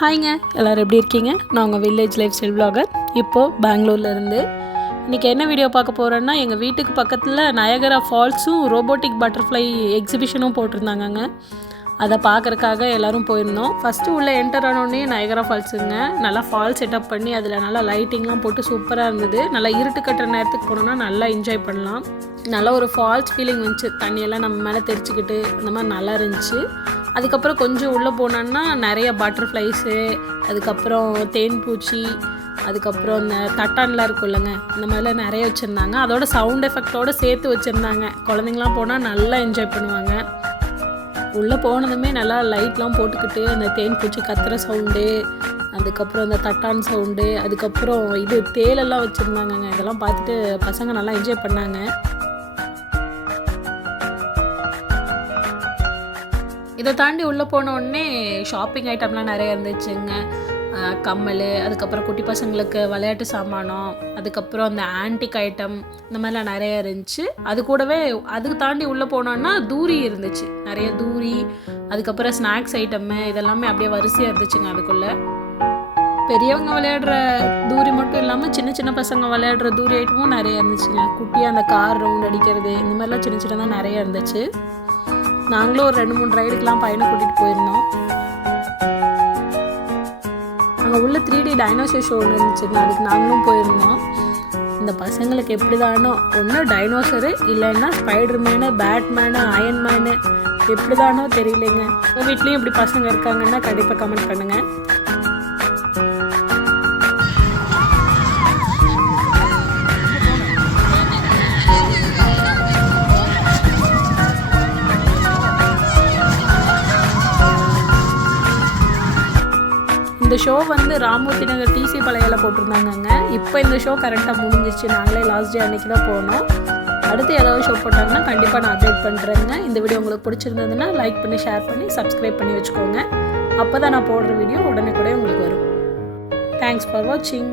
ஹாய்ங்க, எல்லோரும் எப்படி இருக்கீங்க? நான் உங்கள் வில்லேஜ் லைஃப் ஸ்டைல் vlogger. இப்போது பெங்களூர்லேருந்து இன்றைக்கி என்ன வீடியோ பார்க்க போகிறேன்னா, எங்கள் வீட்டுக்கு பக்கத்தில் நயகரா ஃபால்ஸும் ரோபோட்டிக் பட்டர்ஃப்ளை எக்ஸிபிஷனும் போட்டிருந்தாங்கங்க. அதை பார்க்குறக்காக எல்லோரும் போயிருந்தோம். ஃபஸ்ட்டு உள்ளே என்டர் ஆனோடனே நயகரா ஃபால்ஸுங்க. நல்லா ஃபால் செட்டப் பண்ணி அதில் நல்லா லைட்டிங்லாம் போட்டு சூப்பராக இருந்தது. நல்லா இருட்டு கட்டுற நேரத்துக்கு போனோன்னா நல்லா என்ஜாய் பண்ணலாம். நல்லா ஒரு ஃபால்ஸ் ஃபீலிங் வந்துச்சு. தண்ணியெல்லாம் நம்ம மேலே தெரிச்சுக்கிட்டு அந்த மாதிரி நல்லா இருந்துச்சு. அதுக்கப்புறம் கொஞ்சம் உள்ளே போனோன்னா நிறைய பட்டர்ஃப்ளைஸு, அதுக்கப்புறம் தேன் பூச்சி, அதுக்கப்புறம் இந்த தட்டான்லாம் இருக்கும் இல்லைங்க, இந்த மாதிரிலாம் நிறைய வச்சுருந்தாங்க. அதோட சவுண்ட் எஃபெக்டோடு சேர்த்து வச்சுருந்தாங்க. குழந்தைங்களாம் போனால் நல்லா என்ஜாய் பண்ணுவாங்க. உள்ளே போனதுமே நல்லா லைட்லாம் போட்டுக்கிட்டு அந்த தேன் பூச்சி கத்துற சவுண்டு, அதுக்கப்புறம் அந்த தட்டான் சவுண்டு, அதுக்கப்புறம் இது தேலெல்லாம் வச்சுருந்தாங்கங்க. இதெல்லாம் பார்த்துட்டு பசங்க நல்லா என்ஜாய் பண்ணாங்க. இதை தாண்டி உள்ளே போனோடனே ஷாப்பிங் ஐட்டம்லாம் நிறைய இருந்துச்சுங்க. கம்மல், அதுக்கப்புறம் குட்டி பசங்களுக்கு விளையாட்டு சாமானம், அதுக்கப்புறம் அந்த ஆன்டிக் ஐட்டம், இந்த மாதிரிலாம் நிறைய இருந்துச்சு. அது கூடவே அதுக்கு தாண்டி உள்ளே போனோன்னா தூரி இருந்துச்சு, நிறைய தூரி, அதுக்கப்புறம் ஸ்நாக்ஸ் ஐட்டம்மு, இதெல்லாமே அப்படியே வரிசையாக இருந்துச்சுங்க. அதுக்குள்ளே பெரியவங்க விளையாடுற தூரி மட்டும் இல்லாமல் சின்ன சின்ன பசங்க விளையாடுற தூரி ஐட்டமும் நிறைய இருந்துச்சுங்க. குட்டியாக அந்த கார் ரவுண்ட் அடிக்கிறது, இந்த மாதிரிலாம் சின்ன சின்னதாக நிறைய இருந்துச்சு. நாங்களும் ஒரு 2-3 ரைடுக்கெலாம் பையனை கூட்டிகிட்டு போயிருந்தோம். அங்கே உள்ள 3D டைனோசர் ஷோ ஒன்று இருந்துச்சுங்க, அதுக்கு நாங்களும் போயிருந்தோம். இந்த பசங்களுக்கு எப்படி தானோ, ஒன்று டைனோசரு இல்லைன்னா ஸ்பைடர்மேனு, பேட்மேனு, அயன்மேனு, எப்படி தானோ தெரியலைங்க. உங்கள் வீட்லேயும் இப்படி பசங்க இருக்காங்கன்னா கண்டிப்பாக கமெண்ட் பண்ணுங்கள். இந்த ஷோ வந்து ராமூர்த்தி நகர் டிசி பழையில் போட்டிருந்தாங்கங்க. இப்போ இந்த ஷோ கரெக்டாக முடிஞ்சிச்சு. நாங்களே லாஸ்ட் டே அன்றைக்கி தான் போனோம். அடுத்து ஏதாவது ஷோ போட்டாங்கன்னா கண்டிப்பாக நான் அப்டேட் பண்ணுறேங்க. இந்த வீடியோ உங்களுக்கு பிடிச்சிருந்ததுன்னா லைக் பண்ணி, ஷேர் பண்ணி, சப்ஸ்கிரைப் பண்ணி வச்சுக்கோங்க. அப்போ தான் நான் போடுற வீடியோ உடனே கூட உங்களுக்கு வரும். தேங்க்ஸ் ஃபார் வாட்சிங்.